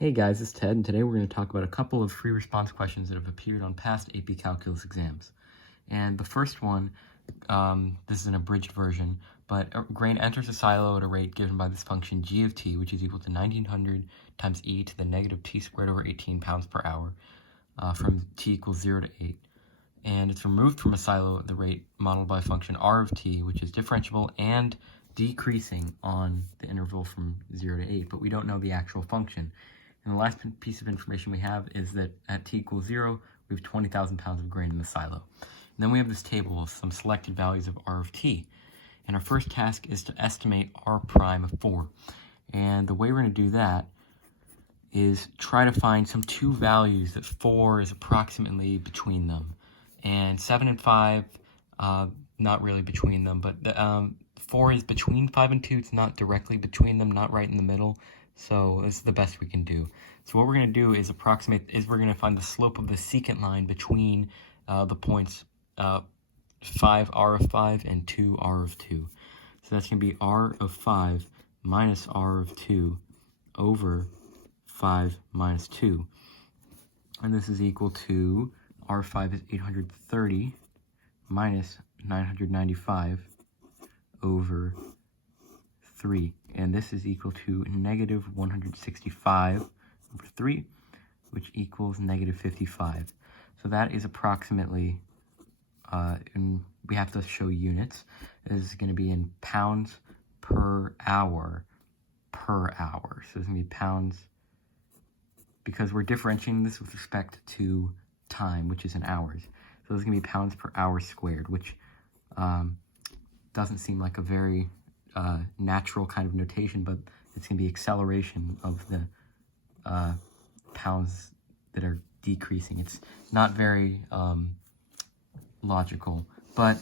Hey guys, it's Ted, and today we're going to talk about a couple of free response questions that have appeared on past AP Calculus exams. And the first one, this is an abridged version, but a grain enters a silo at a rate given by this function g of t, which is equal to 1900 times e to the negative t squared over 18 pounds per hour from t equals 0 to 8. And it's removed from a silo at the rate modeled by a function r of t, which is differentiable and decreasing on the interval from 0 to 8, but we don't know the actual function. And the last piece of information we have is that at t equals 0, we have 20,000 pounds of grain in the silo. And then we have this table of some selected values of r of t. And our first task is to estimate r prime of 4. And the way we're going to do that is try to find some two values that 4 is approximately between them. And 7 and 5, not really between them, but 4 is between 5 and 2. It's not directly between them, not right in the middle. So this is the best we can do. So what we're going to do is we're going to find the slope of the secant line between the points 5r of 5 and 2r of 2. So that's going to be r of 5 minus r of 2 over 5 minus 2. And this is equal to r5 is 830 minus 995 over 3. And this is equal to negative 165 over 3, which equals negative 55. So that is approximately, and we have to show units. This is going to be in pounds per hour So it's going to be pounds, because we're differentiating this with respect to time, which is in hours. So it's going to be pounds per hour squared, which doesn't seem like a very natural kind of notation, but it's going to be acceleration of the pounds that are decreasing. It's not very logical, but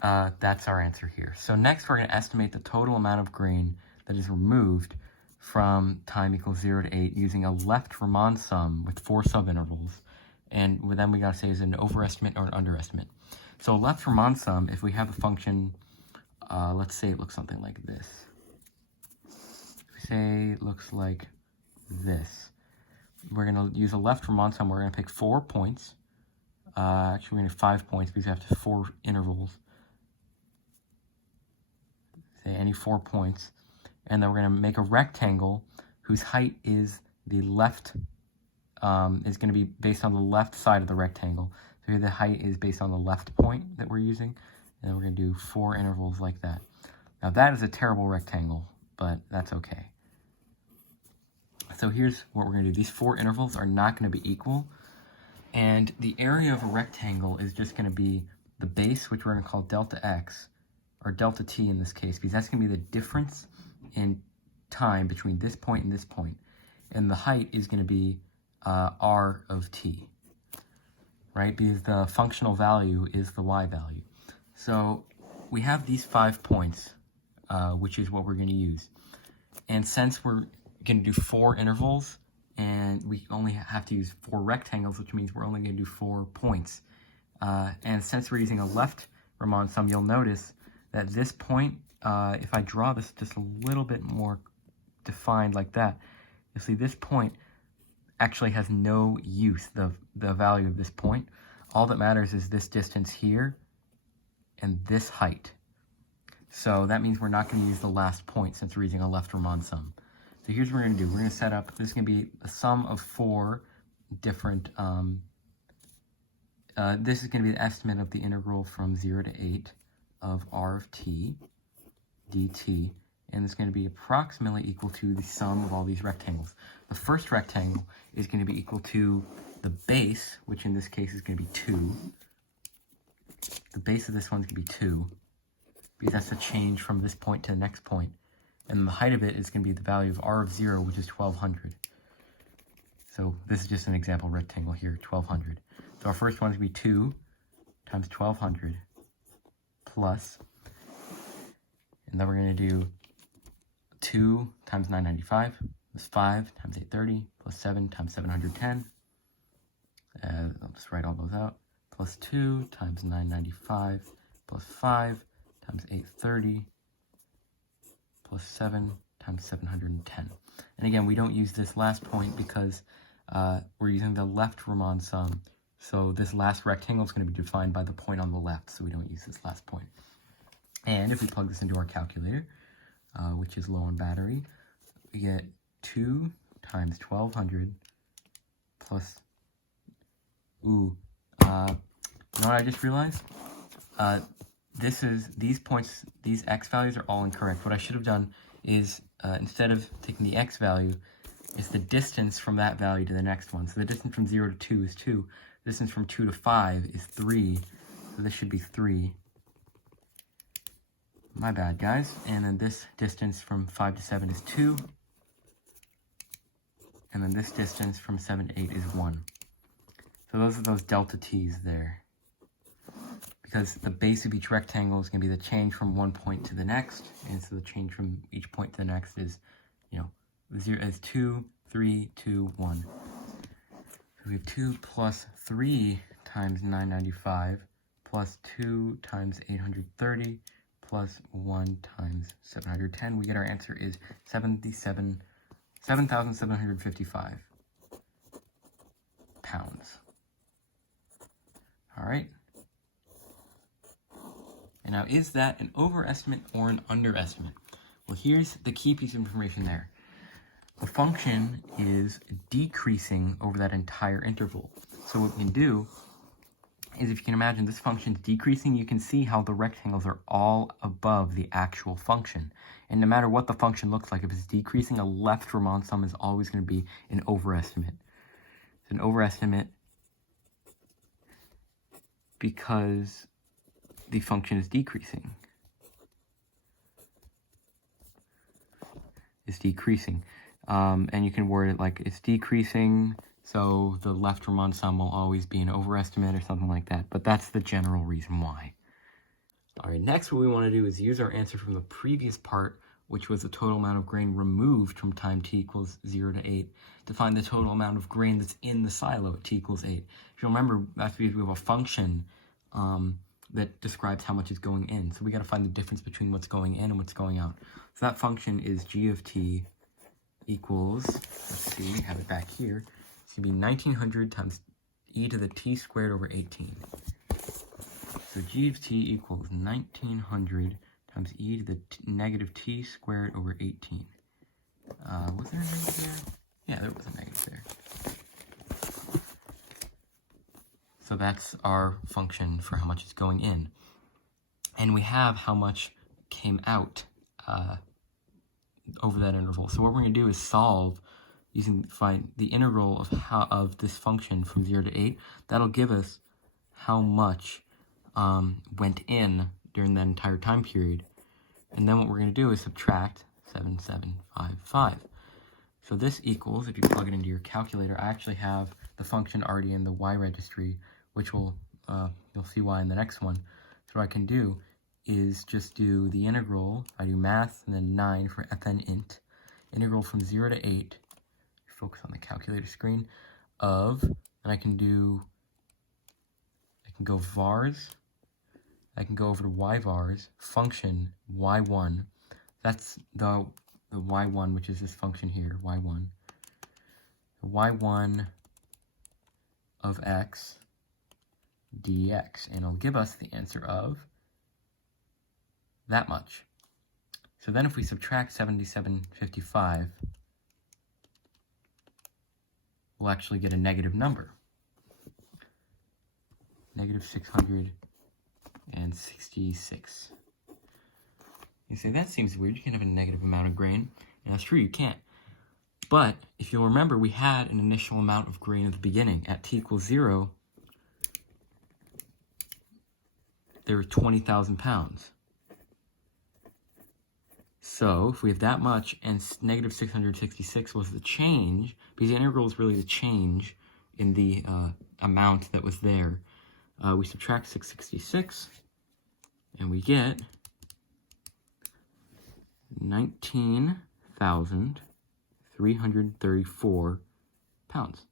that's our answer here. So next we're going to estimate the total amount of grain that is removed from time equals 0 to 8 using a left Riemann sum with 4 subintervals. And then we got to say is it an overestimate or an underestimate. So a left Riemann sum, if we have a function, let's say it looks something like this. Say it looks like this. We're going to use a left Riemann sum. We're going to pick 4 points. Actually, we're going to have 5 points because we have 4 intervals. Say any 4 points. And then we're going to make a rectangle whose height is the left, is going to be based on the left side of the rectangle. So here the height is based on the left point that we're using. And we're going to do 4 intervals like that. Now that is a terrible rectangle, but that's okay. So here's what we're going to do. These 4 intervals are not going to be equal. And the area of a rectangle is just going to be the base, which we're going to call delta x, or delta t in this case, because that's going to be the difference in time between this point and this point. And the height is going to be r of t, right? Because the functional value is the y value. So we have these 5 points, which is what we're going to use. And since we're going to do 4 intervals, and we only have to use 4 rectangles, which means we're only going to do 4 points. And since we're using a left Riemann sum, you'll notice that this point, if I draw this just a little bit more defined like that, you'll see this point actually has no use, the value of this point. All that matters is this distance here and this height. So that means we're not going to use the last point since we're using a left Riemann sum. So here's what we're going to do. We're going to set up, this is going to be a sum of 4 different, this is going to be the estimate of the integral from 0 to 8 of r of t dt, and it's going to be approximately equal to the sum of all these rectangles. The first rectangle is going to be equal to the base, which in this case is going to be 2. The base of this one's going to be 2, because that's the change from this point to the next point. And the height of it is going to be the value of r of 0, which is 1200. So this is just an example rectangle here, 1200. So our first one is going to be 2 times 1200 plus, and then we're going to do 2 times 995 plus 5 times 830 plus 7 times 710. I'll just write all those out. Plus 2 times 995 plus 5 times 830 plus 7 times 710. And again, we don't use this last point because we're using the left Riemann sum. So this last rectangle is going to be defined by the point on the left, so we don't use this last point. And if we plug this into our calculator, which is low on battery, we get 2 times 1200 plus, you know what I just realized? These points, these x values are all incorrect. What I should have done is, instead of taking the x value, is the distance from that value to the next one. So the distance from 0 to 2 is 2. The distance from 2 to 5 is 3. So this should be 3. My bad, guys. And then this distance from 5 to 7 is 2. And then this distance from 7 to 8 is 1. So those are those delta t's there. Because the base of each rectangle is going to be the change from one point to the next. And so the change from each point to the next is, 2, 3, 2, 1. So we have 2 plus 3 times 995 plus 2 times 830 plus 1 times 710. We get our answer is 7,755 pounds. All right. And now, is that an overestimate or an underestimate? Well, here's the key piece of information there. The function is decreasing over that entire interval. So what we can do is, if you can imagine this function is decreasing, you can see how the rectangles are all above the actual function. And no matter what the function looks like, if it's decreasing, a left Riemann sum is always going to be an overestimate. It's an overestimate because the function is decreasing. It's decreasing. And you can word it like it's decreasing, so the left Riemann sum will always be an overestimate or something like that. But that's the general reason why. All right, next what we want to do is use our answer from the previous part, which was the total amount of grain removed from time t equals 0 to 8, to find the total amount of grain that's in the silo at t equals 8. If you remember, that's because we have a function that describes how much is going in. So we got to find the difference between what's going in and what's going out. So that function is g of t equals, let's see, we have it back here. It's going to be 1900 times e to the t squared over 18. So g of t equals 1900 times e to the negative t squared over 18. Was there a negative there? Yeah, there was a negative there. So that's our function for how much is going in. And we have how much came out over that interval. So what we're going to do is solve find the integral of this function from 0 to 8. That'll give us how much went in during that entire time period. And then what we're going to do is subtract 7755. So this equals, if you plug it into your calculator, I actually have the function already in the y registry, which will, you'll see why in the next one. So what I can do is just do the integral. I do math and then 9 for fn int. Integral from 0 to 8, focus on the calculator screen, of, and I can go vars, I can go over to y vars, function y1, that's the y1, which is this function here, y1, the y1 of x dx, and it'll give us the answer of that much. So then if we subtract 7755, we'll actually get a negative number. Negative 666. You say, that seems weird. You can't have a negative amount of grain. And that's true, you can't. But if you'll remember, we had an initial amount of grain at the beginning. At t equals 0, there were 20,000 pounds. So if we have that much, and negative 666 was the change, because the integral is really the change in the amount that was there, we subtract 666, and we get 19,334 pounds.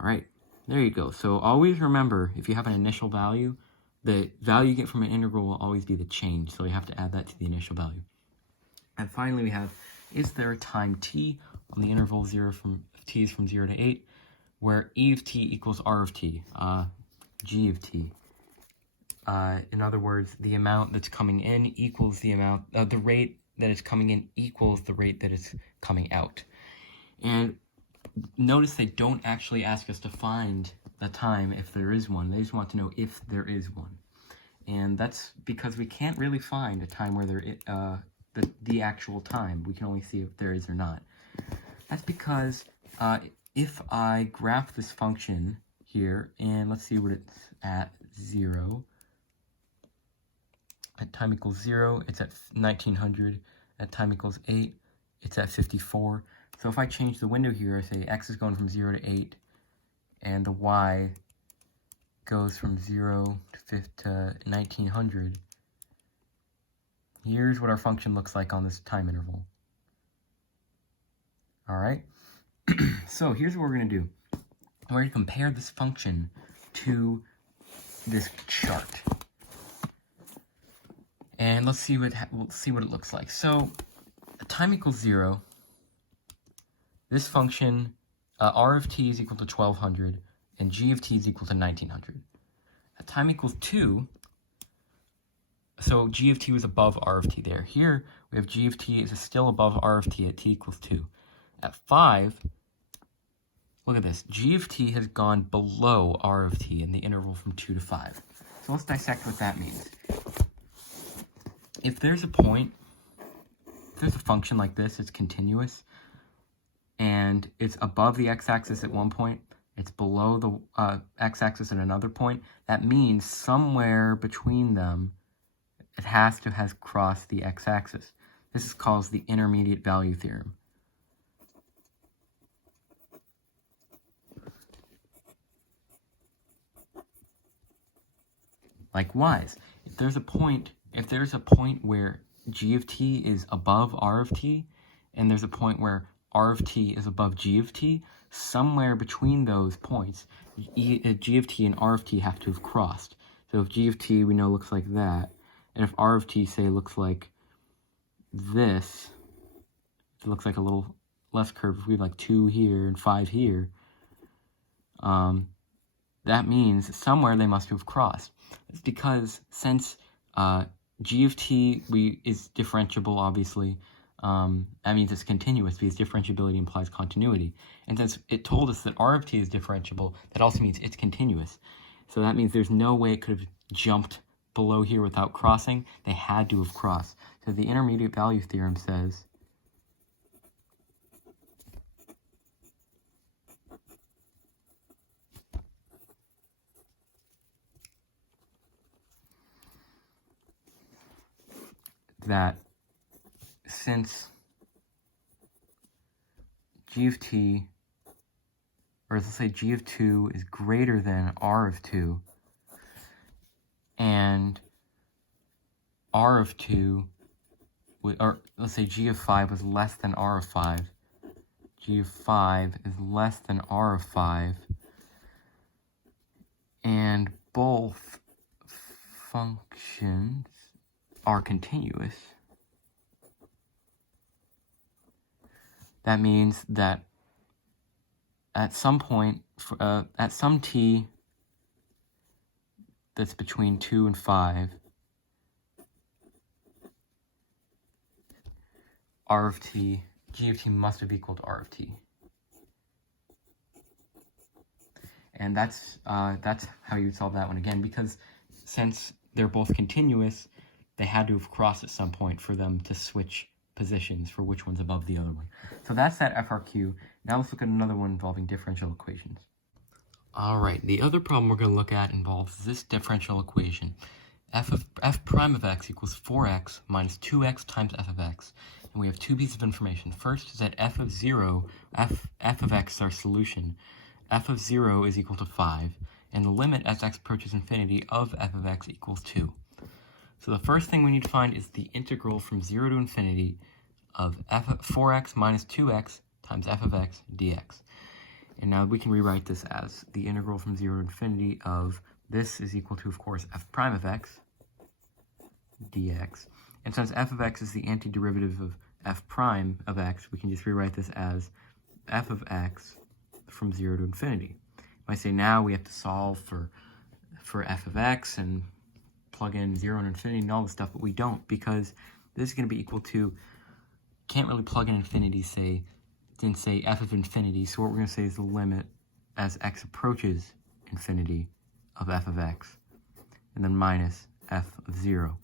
All right, there you go. So always remember, if you have an initial value, the value you get from an integral will always be the change, so you have to add that to the initial value. And finally, we have is there a time t on the interval t is from 0 to 8 where e of t equals r of t, g of t. In other words, the amount that's coming in equals the amount, the rate that is coming in equals the rate that is coming out. And notice they don't actually ask us to find the time if there is one. They just want to know if there is one. And that's because we can't really find a time where there the actual time. We can only see if there is or not. That's because if I graph this function here, and let's see what it's at 0. At time equals 0, it's at 1900. At time equals 8, it's at 54. So if I change the window here, I say x is going from 0 to 8, and the y goes from 0 to 1900. Here's what our function looks like on this time interval. All right? So here's what we're going to do. We're going to compare this function to this chart. And let's see what it looks like. So at time equals 0, this function, r of t is equal to 1200, and g of t is equal to 1900. At time equals 2, so g of t was above r of t there. Here, we have g of t is still above r of t at t equals 2. At 5, look at this. G of t has gone below r of t in the interval from 2 to 5. So let's dissect what that means. If there's a point, if there's a function like this, it's continuous, and it's above the x-axis at one point, it's below the x-axis at another point, that means somewhere between them, it has to have crossed the x-axis. This is called the intermediate value theorem. Likewise, if there's a point where g of t is above r of t, and there's a point where r of t is above g of t, somewhere between those points, g of t and r of t have to have crossed. So if g of t we know looks like that, and if r of t, say, looks like this, it looks like a little less curved, if we have like 2 here and 5 here, that means somewhere they must have crossed. It's because since g of t is differentiable, obviously, that means it's continuous because differentiability implies continuity. And since it told us that r of t is differentiable, that also means it's continuous. So that means there's no way it could have jumped below here without crossing. They had to have crossed. So the intermediate value theorem says that since g of t, or let's say g of 2 is greater than r of 2, and r of 2, or let's say g of 5 was less than r of 5, g of 5 is less than r of 5, and both functions are continuous, that means that at some point, at some t that's between 2 and 5, r of t, g of t must have equaled r of t. And that's how you would solve that one again, because since they're both continuous, they had to have crossed at some point for them to switch positions for which one's above the other one. So that's that FRQ. Now let's look at another one involving differential equations. Alright, the other problem we're going to look at involves this differential equation. f prime of x equals 4x minus 2x times f of x. And we have two pieces of information. First is that f of x is our solution. F of 0 is equal to 5, and the limit as x approaches infinity of f of x equals 2. So the first thing we need to find is the integral from 0 to infinity of 4x minus 2x times f of x dx. And now we can rewrite this as the integral from 0 to infinity of this is equal to, of course, f prime of x dx. And since f of x is the antiderivative of f prime of x, we can just rewrite this as f of x from 0 to infinity. I say now we have to solve for f of x and plug in 0 and infinity and all this stuff, but we don't, because this is going to be equal to, can't really plug in infinity, didn't say f of infinity, so what we're going to say is the limit as x approaches infinity of f of x, and then minus f of 0.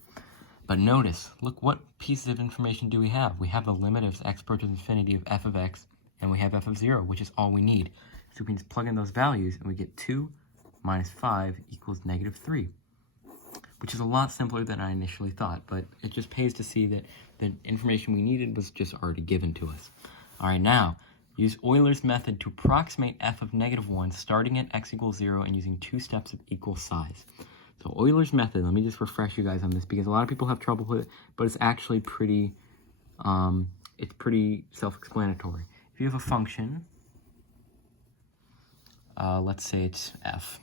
But notice, look what pieces of information do we have. We have the limit as x approaches infinity of f of x, and we have f of 0, which is all we need. So we can just plug in those values, and we get 2 minus 5 equals negative 3, which is a lot simpler than I initially thought, but it just pays to see that the information we needed was just already given to us. All right, now, use Euler's method to approximate f of negative 1, starting at x equals 0 and using 2 steps of equal size. So Euler's method, let me just refresh you guys on this, because a lot of people have trouble with it, but it's actually pretty self-explanatory. If you have a function, let's say it's f,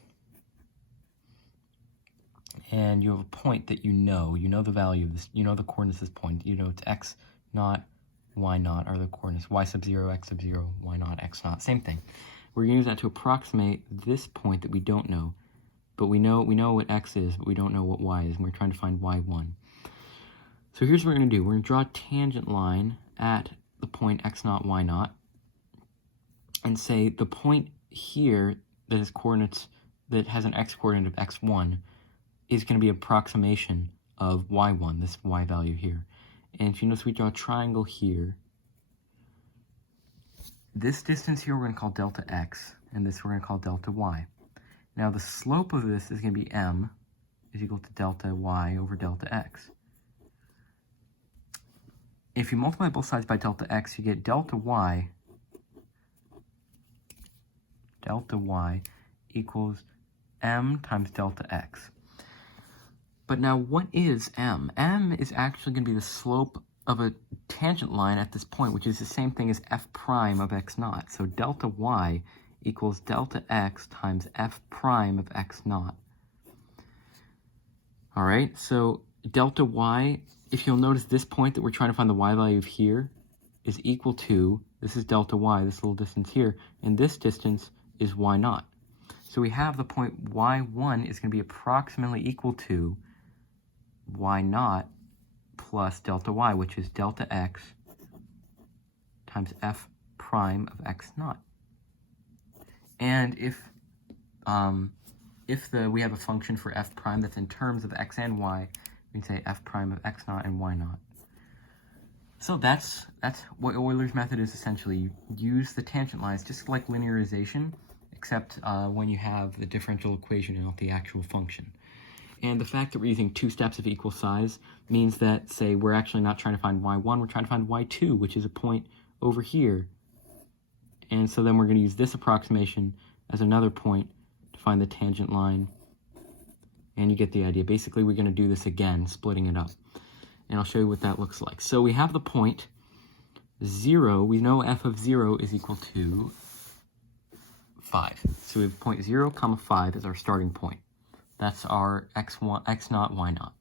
and you have a point that you know the value of this, you know the coordinates of this point, you know it's x naught, y naught are the coordinates, y sub 0, x sub 0, y naught, x naught, same thing. We're going to use that to approximate this point that we don't know, but we know what x is, but we don't know what y is, and we're trying to find y1. So here's what we're going to do. We're going to draw a tangent line at the point x naught, y naught, and say the point here that is coordinates, that has an x coordinate of x1, is going to be an approximation of y1, this y value here. And if you notice, we draw a triangle here. This distance here we're going to call delta x, and this we're going to call delta y. Now the slope of this is going to be m is equal to delta y over delta x. If you multiply both sides by delta x, you get delta y equals m times delta x. But now what is m? M is actually going to be the slope of a tangent line at this point, which is the same thing as f prime of x naught. So delta y equals delta x times f prime of x naught. All right, so delta y, if you'll notice, this point that we're trying to find the y value of here is equal to, this is delta y, this little distance here, and this distance is y naught. So we have the point y1 is going to be approximately equal to y naught plus delta y, which is delta x times f prime of x naught. And if we have a function for f prime that's in terms of x and y, we can say f prime of x naught and y naught. So that's what Euler's method is essentially. You use the tangent lines just like linearization, except when you have the differential equation and not the actual function. And the fact that we're using 2 steps of equal size means that, say, we're actually not trying to find y1, we're trying to find y2, which is a point over here. And so then we're going to use this approximation as another point to find the tangent line. And you get the idea. Basically, we're going to do this again, splitting it up. And I'll show you what that looks like. So we have the point 0. We know f of 0 is equal to 5. So we have point 0, 5 as our starting point. That's our x1, x naught, y naught.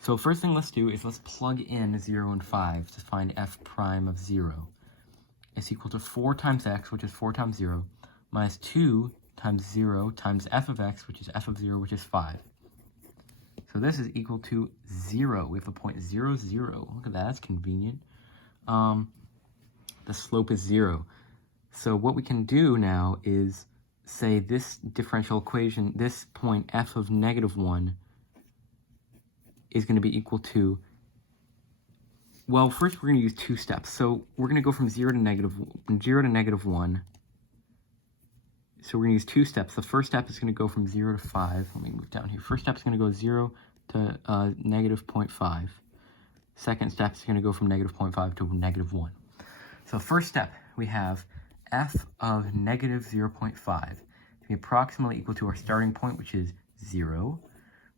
So first thing let's do is let's plug in 0 and 5 to find f prime of 0. It's equal to 4 times x, which is 4 times 0, minus 2 times 0 times f of x, which is f of 0, which is 5. So this is equal to 0. We have the point 0, 0. Look at that, that's convenient. The slope is 0. So what we can do now is say this differential equation, this point f of negative 1 is going to be equal to, well, first we're going to use 2 steps. So we're going to go from 0 to negative 1. So we're going to use 2 steps. The first step is going to go from 0 to 5. Let me move down here. First step is going to go 0 to negative 0.5. Second step is going to go from negative 0.5 to negative 1. So first step, we have f of negative 0.5 to be approximately equal to our starting point, which is 0,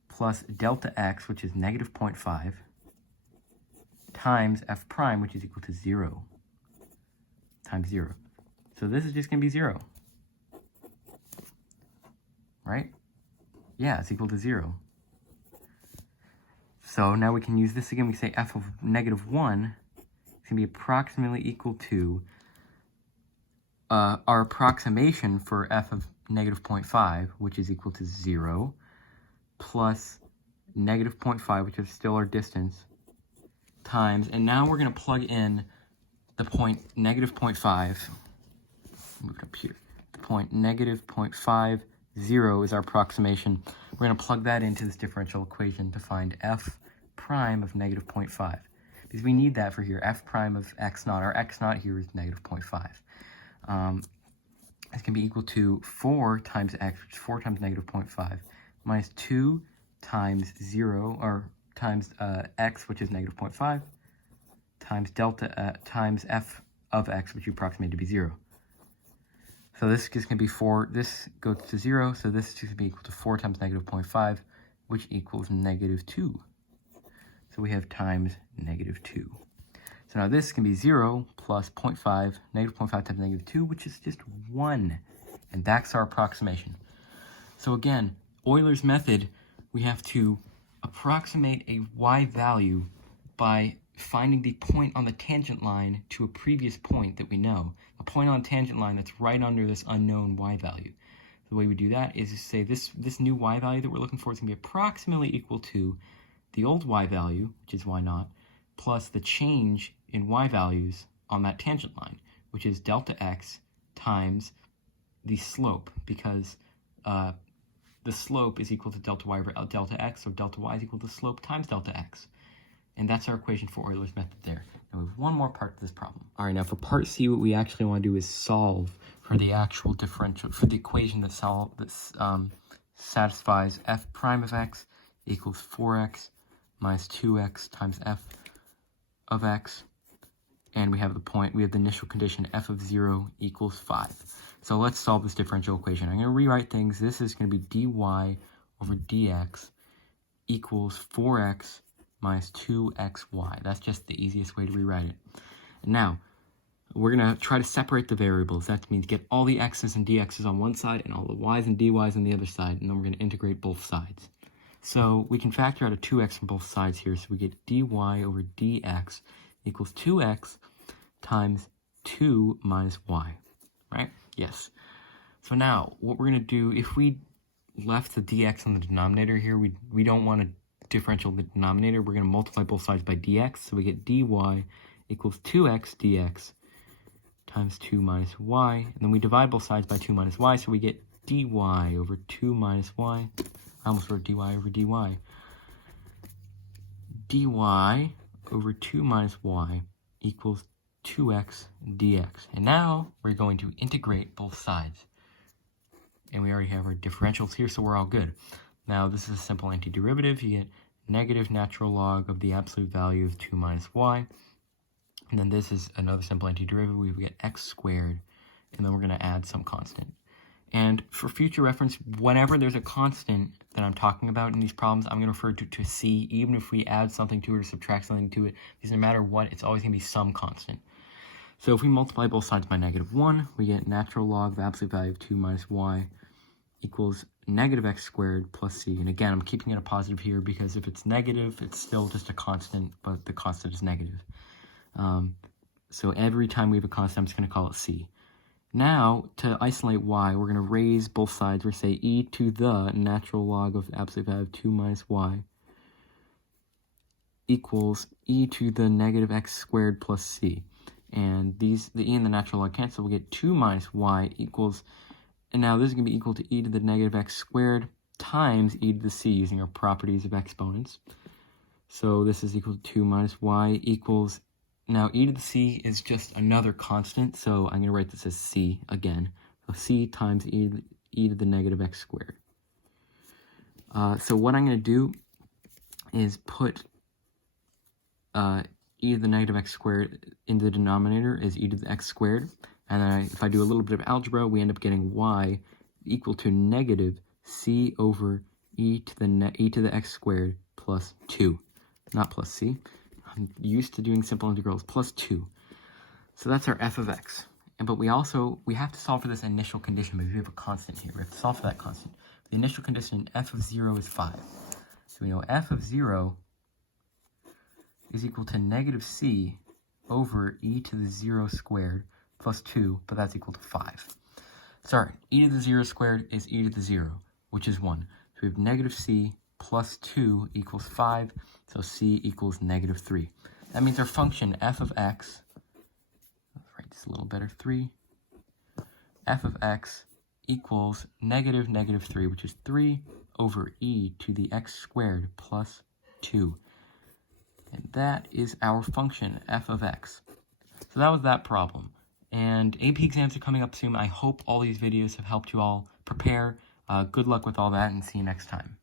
plus delta x, which is negative 0.5, times f prime, which is equal to 0, times 0. So this is just going to be 0. Right? Yeah, it's equal to 0. So now we can use this again. We say f of negative 1 is going to be approximately equal to our approximation for f of negative 0.5, which is equal to 0, plus negative 0.5, which is still our distance, times, and now we're going to plug in the point negative 0.5, move it up here, the point negative 0.50 is our approximation. We're going to plug that into this differential equation to find f prime of negative 0.5, because we need that for here, f prime of x naught. Our x naught here is negative 0.5. It's going to be equal to 4 times x, which is 4 times negative 0.5, minus 2 times 0, or times x, which is negative 0.5, times delta, times f of x, which you approximate to be 0. So this is going to be 4, this goes to 0, so this is going to be equal to 4 times negative 0.5, which equals negative 2. So we have times negative 2. So now this can be 0 plus 0.5, negative 0.5 times negative 2, which is just 1. And that's our approximation. So again, Euler's method, we have to approximate a y value by finding the point on the tangent line to a previous point that we know. A point on the tangent line that's right under this unknown y value. The way we do that is to say this new y value that we're looking for is going to be approximately equal to the old y value, which is y naught, plus the change in y values on that tangent line, which is delta x times the slope, because the slope is equal to delta y over delta x, so delta y is equal to slope times delta x. And that's our equation for Euler's method there. Now we have one more part to this problem. All right, now for part C, what we actually want to do is solve for the actual differential, for the equation that satisfies f prime of x equals 4x minus 2x times f of x. And we have the initial condition f of 0 equals 5. So let's solve this differential equation. I'm going to rewrite things. This is going to be dy over dx equals 4x minus 2xy. That's just the easiest way to rewrite it. And now, we're going to try to separate the variables. That means get all the x's and dx's on one side and all the y's and dy's on the other side, and then we're going to integrate both sides. So we can factor out a 2x from both sides here, so we get dy over dx equals 2x times 2 minus y, right? Yes. So now, what we're going to do, if we left the dx on the denominator here, we don't want to differential the denominator. We're going to multiply both sides by dx, so we get dy equals 2x dx times 2 minus y, and then we divide both sides by 2 minus y, so we get dy over 2 minus y. I almost wrote dy over dy. Dy over 2 minus y equals 2x dx. And now we're going to integrate both sides. And we already have our differentials here, so we're all good. Now this is a simple antiderivative. You get negative natural log of the absolute value of 2 minus y. And then this is another simple antiderivative. We get x squared, and then we're going to add some constant. And for future reference, whenever there's a constant that I'm talking about in these problems, I'm going to refer to c, even if we add something to it or subtract something to it, because no matter what, it's always going to be some constant. So if we multiply both sides by negative 1, we get natural log of absolute value of 2 minus y equals negative x squared plus c. And again, I'm keeping it a positive here because if it's negative, it's still just a constant, but the constant is negative. So every time we have a constant, I'm just going to call it c. Now, to isolate y, we're going to raise both sides. We're going to say e to the natural log of absolute value of 2 minus y equals e to the negative x squared plus c. And the e and the natural log cancel. We'll get 2 minus y equals, and now this is going to be equal to e to the negative x squared times e to the c using our properties of exponents. So this is equal to 2 minus y equals, now e to the c is just another constant, so I'm going to write this as c again. So c times e to the negative x squared. So what I'm going to do is put e to the negative x squared in the denominator is e to the x squared. And then if I do a little bit of algebra, we end up getting y equal to negative c over e to the x squared plus 2. Not plus c. I'm used to doing simple integrals, plus 2. So that's our f of x. But we have to solve for this initial condition, because we have a constant here. We have to solve for that constant. The initial condition, f of 0 is 5. So we know f of 0 is equal to negative c over e to the 0 squared plus 2, but that's equal to 5. Sorry, e to the 0 squared is e to the 0, which is 1. So we have negative c plus 2 equals 5, so c equals negative 3. That means our function f of x, let's write this a little better, 3, f of x equals negative 3, which is 3 over e to the x squared plus 2. And that is our function, f of x. So that was that problem. And AP exams are coming up soon. I hope all these videos have helped you all prepare. Good luck with all that, and see you next time.